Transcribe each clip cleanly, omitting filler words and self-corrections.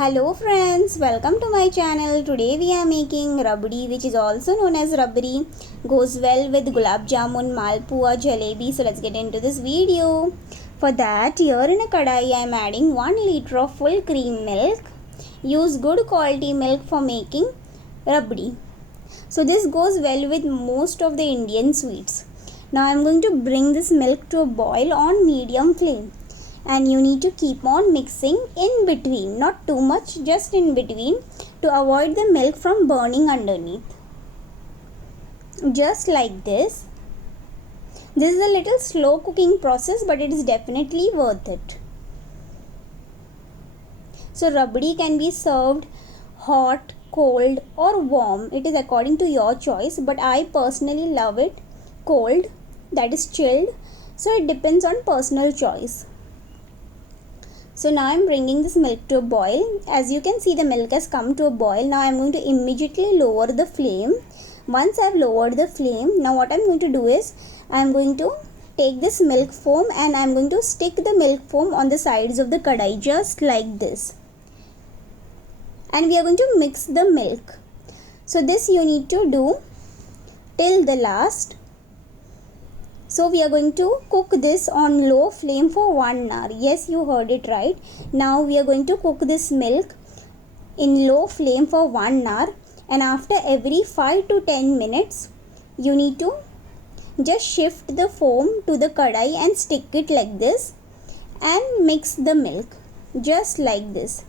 Hello friends, welcome to my channel. Today we are making rabdi, which is also known as rabri. Goes well with gulab jamun, malpua, jalebi. So let's get into this video. For that, here in a kadai I am adding 1 liter of full cream milk. Use good quality milk for making rabdi. So this goes well with most of the Indian sweets. Now I am going to bring this milk to a boil on medium flame. And you need to keep on mixing in between, not too much, just in between, to avoid the milk from burning underneath. Just like this. This is a little slow cooking process, but it is definitely worth it. So rabdi can be served hot, cold or warm. It is according to your choice, but I personally love it cold, that is chilled. So it depends on personal choice. So now I am bringing this milk to a boil. As you can see, the milk has come to a boil. Now I am going to immediately lower the flame. Once I have lowered the flame, now what I am going to do is, I am going to take this milk foam and I am going to stick the milk foam on the sides of the kadai, just like this. And we are going to mix the milk. So this you need to do till the last. So we are going to cook this on low flame for 1 hour. Yes, you heard it right. Now we are going to cook this milk in low flame for 1 hour. And after every 5 to 10 minutes, you need to just shift the foam to the kadai and stick it like this. And mix the milk. Just like this.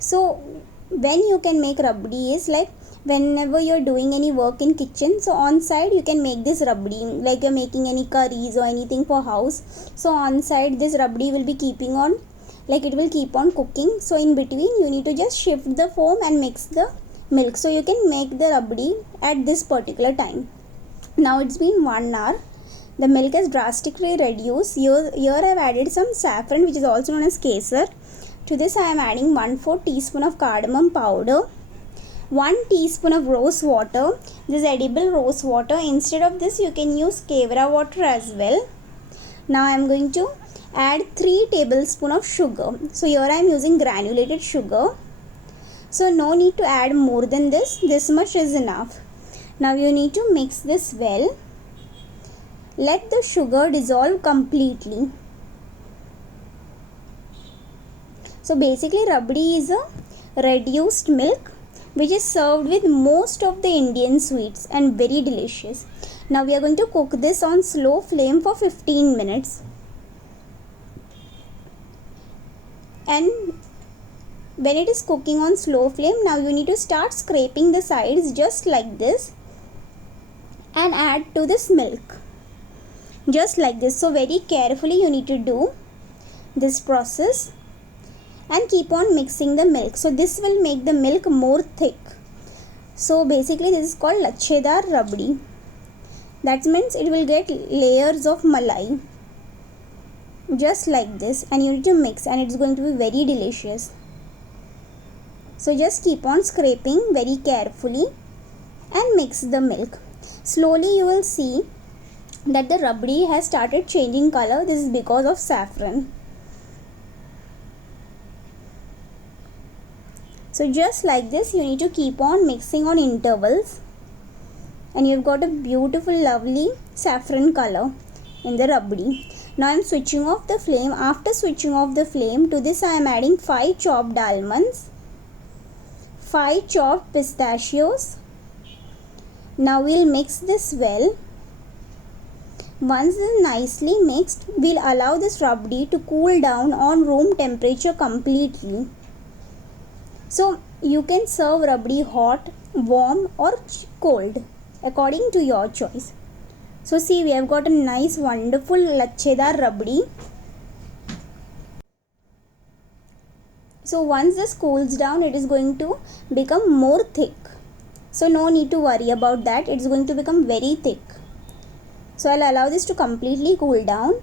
So when you can make rabdi is like, whenever you're doing any work in kitchen, so on side you can make this rabdi, like you're making any curries or anything for house. So on side this rabdi will be keeping on, like it will keep on cooking. So in between you need to just shift the foam and mix the milk. So you can make the rabdi at this particular time. Now it's been 1 hour. The milk has drastically reduced. Here I've added some saffron, which is also known as kesar. To this I am adding 1/4 teaspoon of cardamom powder. 1 teaspoon of rose water. This is edible rose water. Instead of this you can use kevra water as well. Now I am going to add 3 tablespoons of sugar. So here I am using granulated sugar. So no need to add more than this. This much is enough. Now you need to mix this well. Let the sugar dissolve completely. So basically rabdi is a reduced milk which is served with most of the Indian sweets and very delicious. Now we are going to cook this on slow flame for 15 minutes. And when it is cooking on slow flame, now you need to start scraping the sides just like this and add to this milk. Just like this. So very carefully you need to do this process. And keep on mixing the milk. So this will make the milk more thick. So basically this is called lachedar rabdi. That means it will get layers of malai. Just like this. And you need to mix and it's going to be very delicious. So just keep on scraping very carefully and mix the milk. Slowly you will see that the rabdi has started changing color. This is because of saffron. So just like this you need to keep on mixing on intervals. And you've got a beautiful lovely saffron color in the rabdi. Now I am switching off the flame. After switching off the flame, to this I am adding 5 chopped almonds, 5 chopped pistachios. Now we'll mix this well. Once this is nicely mixed, we'll allow this rabdi to cool down on room temperature completely. So you can serve rabdi hot, warm or cold according to your choice. So see, we have got a nice wonderful lachedar rabdi. So once this cools down, it is going to become more thick. So no need to worry about that. It's going to become very thick. So I'll allow this to completely cool down.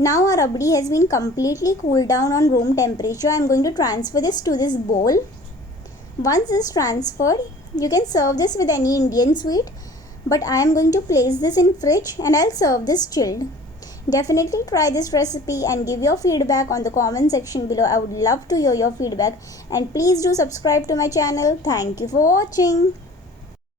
Now our rabdi has been completely cooled down on room temperature. I am going to transfer this to this bowl. Once this is transferred, you can serve this with any Indian sweet. But I am going to place this in fridge and I'll serve this chilled. Definitely try this recipe and give your feedback on the comment section below. I would love to hear your feedback, and please do subscribe to my channel. Thank you for watching.